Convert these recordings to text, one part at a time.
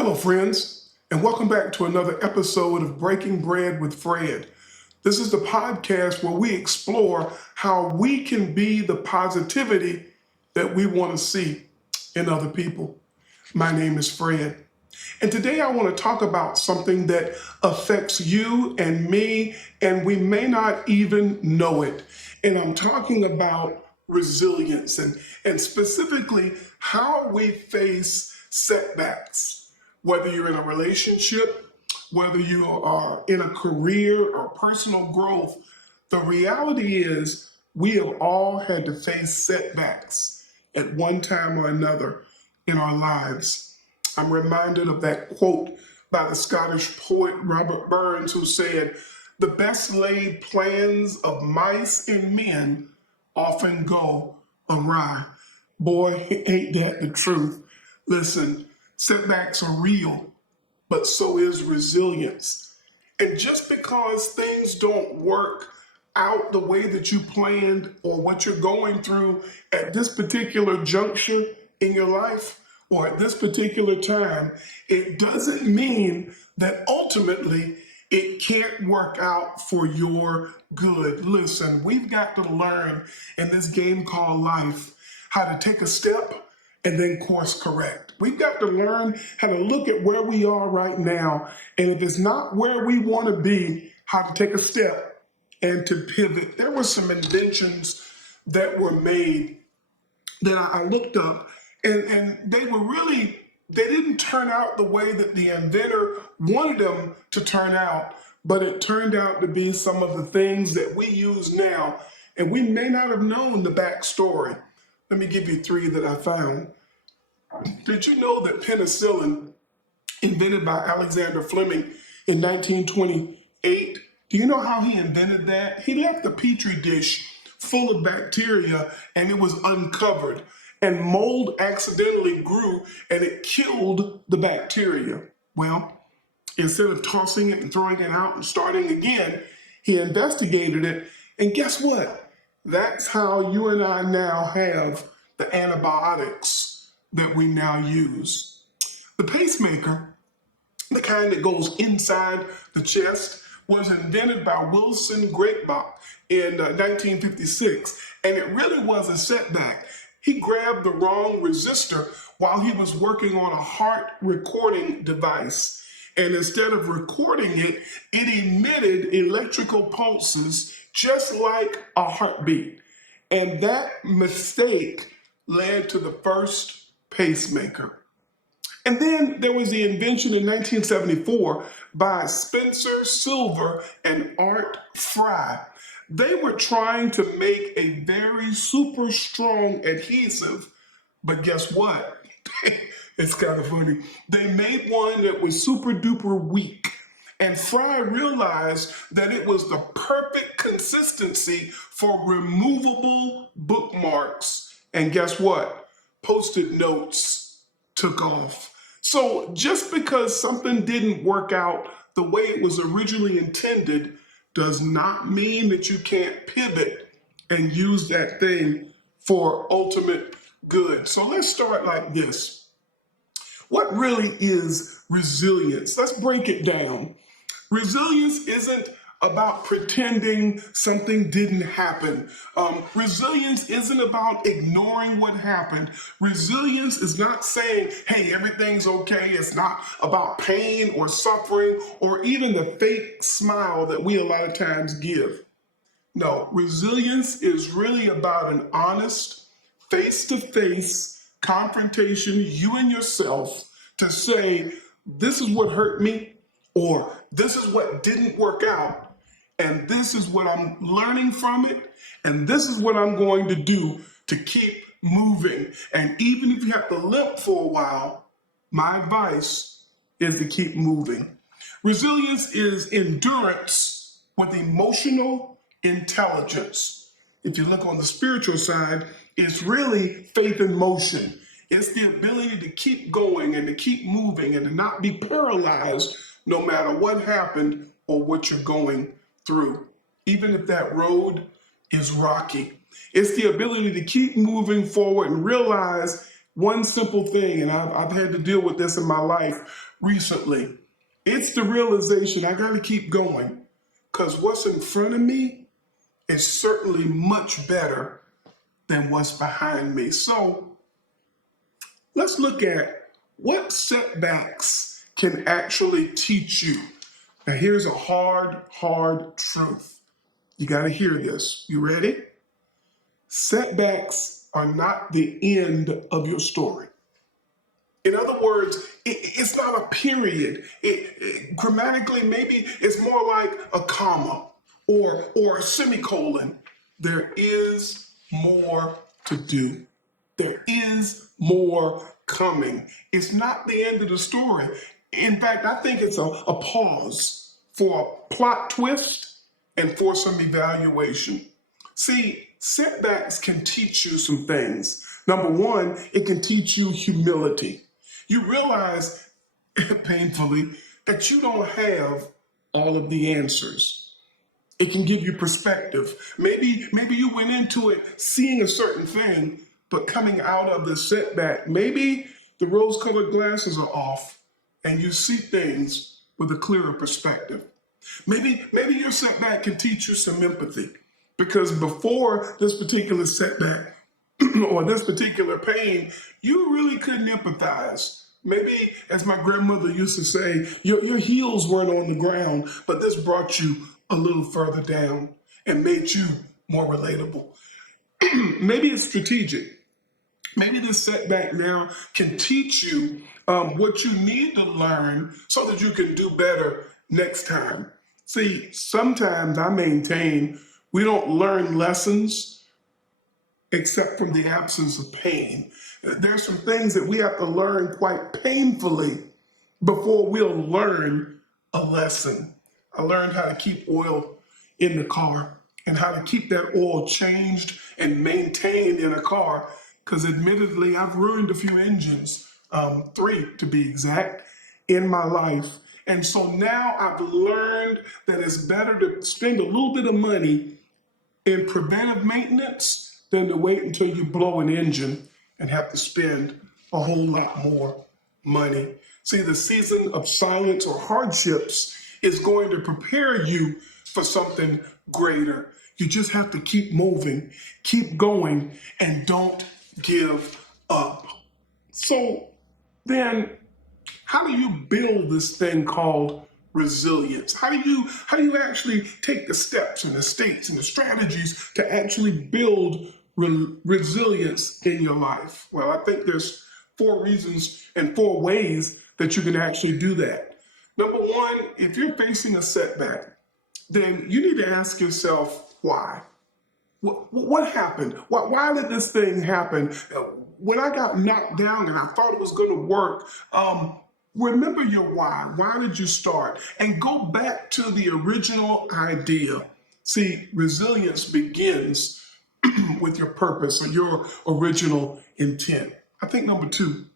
Hello, friends, and welcome back to another episode of Breaking Bread with Fred. This is the podcast where we explore how we can be the positivity that we want to see in other people. My name is Fred, and today I want to talk about something that affects you and me, and we may not even know it. And I'm talking about resilience and specifically how we face setbacks. Whether you're in a relationship, whether you are in a career or personal growth, the reality is we have all had to face setbacks at one time or another in our lives. I'm reminded of that quote by the Scottish poet Robert Burns, who said, "The best laid plans of mice and men often go awry." Boy, ain't that the truth. Listen, setbacks are real, but so is resilience. And just because things don't work out the way that you planned or what you're going through at this particular juncture in your life or at this particular time, it doesn't mean that ultimately it can't work out for your good. Listen, we've got to learn in this game called life how to take a step and then course correct. We've got to learn how to look at where we are right now, and if it's not where we want to be, how to take a step and to pivot. There were some inventions that were made that I looked up, and they didn't turn out the way that the inventor wanted them to turn out, but it turned out to be some of the things that we use now, and we may not have known the backstory. Let me give you three that I found. Did you know that penicillin, invented by Alexander Fleming in 1928, do you know how he invented that? He left a petri dish full of bacteria and it was uncovered, and mold accidentally grew and it killed the bacteria. Well, instead of tossing it and throwing it out and starting again, he investigated it, and guess what? That's how you and I now have the antibiotics that we now use. The pacemaker, the kind that goes inside the chest, was invented by Wilson Greatbach in 1956, and it really was a setback. He grabbed the wrong resistor while he was working on a heart recording device, and instead of recording it, it emitted electrical pulses just like a heartbeat. And that mistake led to the first pacemaker. And then there was the invention in 1974 by Spencer Silver and Art Fry. They were trying to make a very super strong adhesive, but guess what? It's kind of funny. They made one that was super duper weak. And Fry realized that it was the perfect consistency for removable bookmarks. And guess what? Post-it notes took off. So just because something didn't work out the way it was originally intended does not mean that you can't pivot and use that thing for ultimate good. So let's start like this. What really is resilience? Let's break it down. Resilience isn't about pretending something didn't happen. Resilience isn't about ignoring what happened. Resilience is not saying, hey, everything's okay. It's not about pain or suffering or even the fake smile that we a lot of times give. No, resilience is really about an honest, face-to-face confrontation, you and yourself, to say, this is what hurt me, or this is what didn't work out, and this is what I'm learning from it, and this is what I'm going to do to keep moving. And even if you have to limp for a while, my advice is to keep moving. Resilience is endurance with emotional intelligence. If you look on the spiritual side, it's really faith in motion. It's the ability to keep going and to keep moving and to not be paralyzed no matter what happened or what you're going through, even if that road is rocky. It's the ability to keep moving forward and realize one simple thing, and I've had to deal with this in my life recently. It's the realization I got to keep going because what's in front of me is certainly much better than what's behind me. So let's look at what setbacks can actually teach you. Now, here's a hard truth. You got to hear this. You ready? Setbacks are not the end of your story. In other words, it's not a period. Grammatically, maybe it's more like a comma or a semicolon. There is more to do. There is more coming. It's not the end of the story. In fact, I think it's a pause for a plot twist and for some evaluation. See, setbacks can teach you some things. Number one, it can teach you humility. You realize painfully that you don't have all of the answers. It can give you perspective. Maybe you went into it seeing a certain thing, but coming out of the setback, maybe the rose-colored glasses are off and you see things with a clearer perspective. Maybe your setback can teach you some empathy because before this particular setback or this particular pain, you really couldn't empathize. Maybe, as my grandmother used to say, your heels weren't on the ground, but this brought you a little further down and made you more relatable. Maybe it's strategic. Maybe this setback now can teach you what you need to learn so that you can do better next time. See, sometimes I maintain we don't learn lessons except from the absence of pain. There's some things that we have to learn quite painfully before we'll learn a lesson. I learned how to keep oil in the car and how to keep that oil changed and maintained in a car because admittedly I've ruined a few engines, 3 to be exact, in my life. And so now I've learned that it's better to spend a little bit of money in preventive maintenance than to wait until you blow an engine and have to spend a whole lot more money. See, the season of silence or hardships is going to prepare you for something greater. You just have to keep moving, keep going, and don't give up. So then, how do you build this thing called resilience? How do you actually take the steps and the states and the strategies to actually build resilience in your life? Well, I think there's 4 reasons and 4 ways that you can actually do that. Number one, if you're facing a setback, then you need to ask yourself why. What happened? Why did this thing happen? When I got knocked down and I thought it was going to work, remember your why. Why did you start? And go back to the original idea. See, resilience begins with your purpose or your original intent. I think number 2,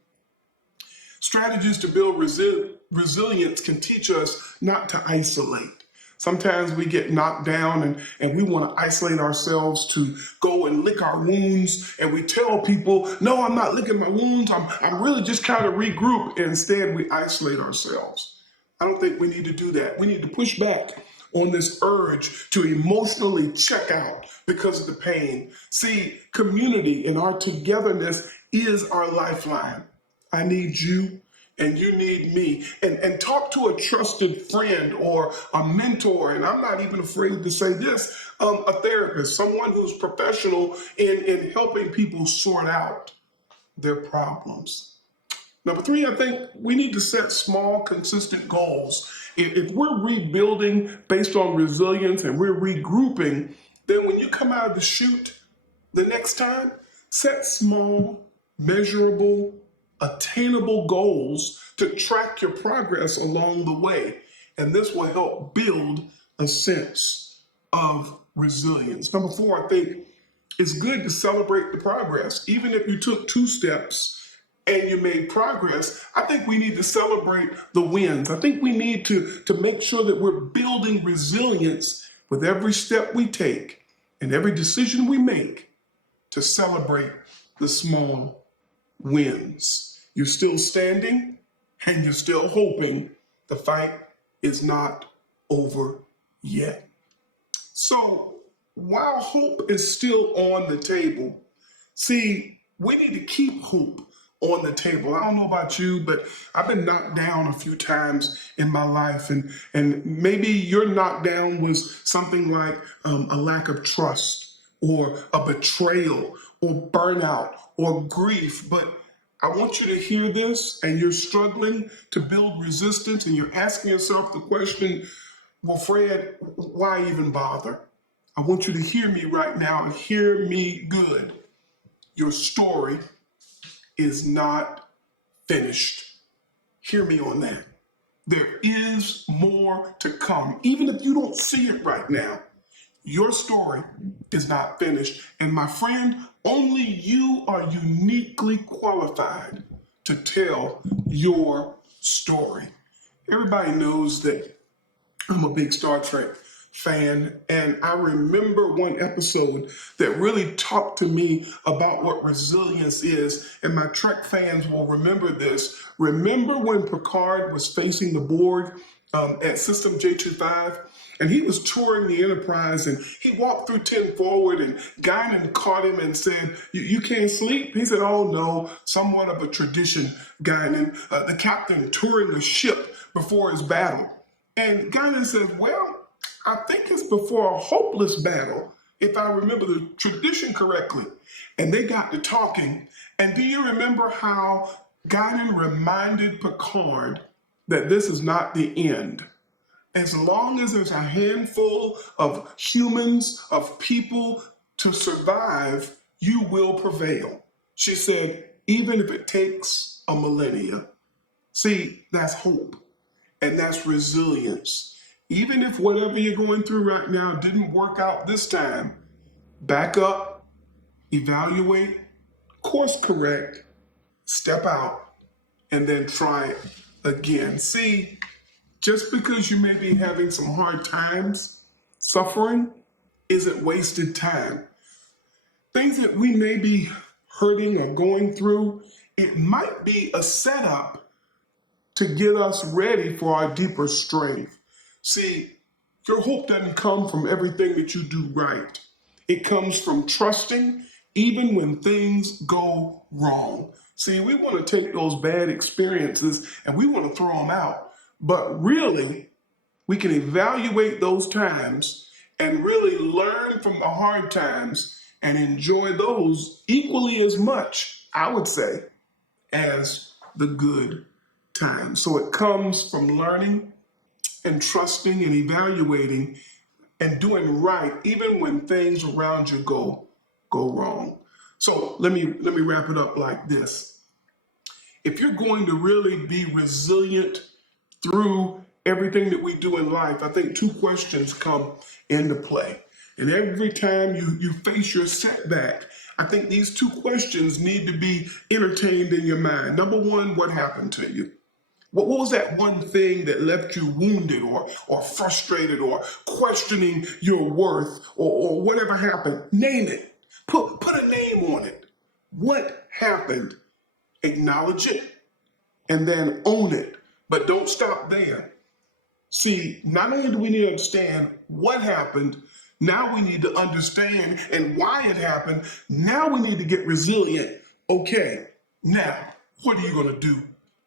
strategies to build resilience can teach us not to isolate. Sometimes we get knocked down and we want to isolate ourselves to go and lick our wounds. And we tell people, no, I'm not licking my wounds. I'm really just trying to regroup. And instead, we isolate ourselves. I don't think we need to do that. We need to push back on this urge to emotionally check out because of the pain. See, community and our togetherness is our lifeline. I need you and you need me. And talk to a trusted friend or a mentor, and I'm not even afraid to say this, a therapist, someone who's professional in helping people sort out their problems. Number 3, I think we need to set small, consistent goals. If we're rebuilding based on resilience and we're regrouping, then when you come out of the chute the next time, set small, measurable, attainable goals to track your progress along the way. And this will help build a sense of resilience. Number 4, I think it's good to celebrate the progress. Even if you took 2 steps and you made progress, I think we need to celebrate the wins. I think we need to make sure that we're building resilience with every step we take and every decision we make to celebrate the small wins. You're still standing and you're still hoping. The fight is not over yet. So while hope is still on the table, see, we need to keep hope on the table. I don't know about you, but I've been knocked down a few times in my life, and maybe your knockdown was something like a lack of trust, or a betrayal, or burnout, or grief. But I want you to hear this, and you're struggling to build resistance, and you're asking yourself the question, well, Fred, why even bother? I want you to hear me right now and hear me good. Your story is not finished. Hear me on that. There is more to come. Even if you don't see it right now, your story is not finished. And my friend, only you are uniquely qualified to tell your story. Everybody knows that I'm a big Star Trek fan, and I remember one episode that really talked to me about what resilience is, and my Trek fans will remember this. Remember when Picard was facing the Borg at System J25, and he was touring the Enterprise, and he walked through 10 forward, and Guinan caught him and said, you can't sleep? He said, oh no, somewhat of a tradition, Guinan, the captain touring the ship before his battle. And Guinan says, well, I think it's before a hopeless battle, if I remember the tradition correctly. And they got to talking. And do you remember how Guinan reminded Picard that this is not the end? As long as there's a handful of humans, of people to survive, you will prevail. She said, even if it takes a millennia. See, that's hope. And that's resilience. Even if whatever you're going through right now didn't work out this time, back up, evaluate, course correct, step out, and then try it again. See, just because you may be having some hard times, suffering isn't wasted time. Things that we may be hurting or going through, it might be a setup to get us ready for our deeper strength. See, your hope doesn't come from everything that you do right. It comes from trusting even when things go wrong. See, we want to take those bad experiences and we want to throw them out. But really, we can evaluate those times and really learn from the hard times and enjoy those equally as much, I would say, as the good times. So it comes from learning and trusting and evaluating and doing right, even when things around you go wrong. So let me wrap it up like this. If you're going to really be resilient through everything that we do in life, I think two questions come into play. And every time you face your setback, I think these two questions need to be entertained in your mind. Number one, what happened to you? What was that one thing that left you wounded or frustrated or questioning your worth or whatever happened? Name it. Put a name on it. What happened? Acknowledge it and then own it. But don't stop there. See, not only do we need to understand what happened, now we need to understand and why it happened. Now we need to get resilient. Okay, now what are you going to do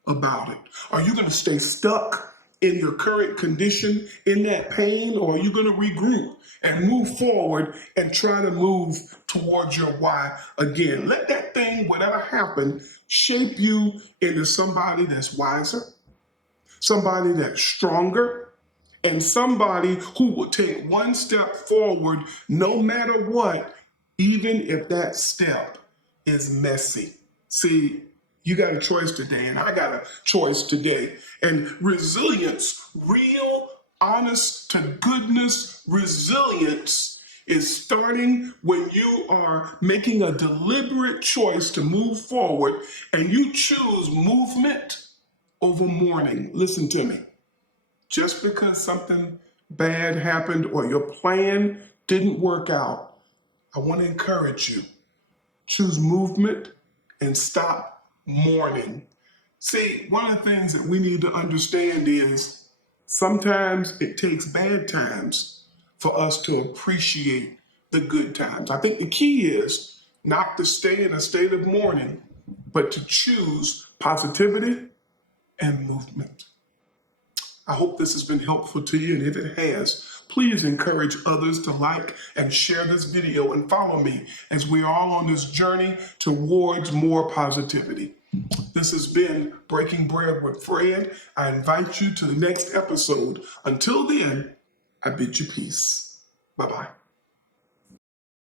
about it? Are you going to stay stuck in your current condition, in that pain, or are you going to regroup and move forward and try to move towards your why again? Let that thing, whatever happened, shape you into somebody that's wiser, somebody that's stronger, and somebody who will take one step forward no matter what, even if that step is messy. See, you got a choice today, and I got a choice today. And resilience, real, honest to goodness resilience, is starting when you are making a deliberate choice to move forward and you choose movement over mourning. Listen to me. Just because something bad happened or your plan didn't work out, I want to encourage you. Choose movement and stop morning. See, one of the things that we need to understand is sometimes it takes bad times for us to appreciate the good times. I think the key is not to stay in a state of mourning, but to choose positivity and movement. I hope this has been helpful to you, and if it has, please encourage others to like and share this video and follow me as we are all on this journey towards more positivity. This has been Breaking Bread with Fred. I invite you to the next episode. Until then, I bid you peace. Bye-bye.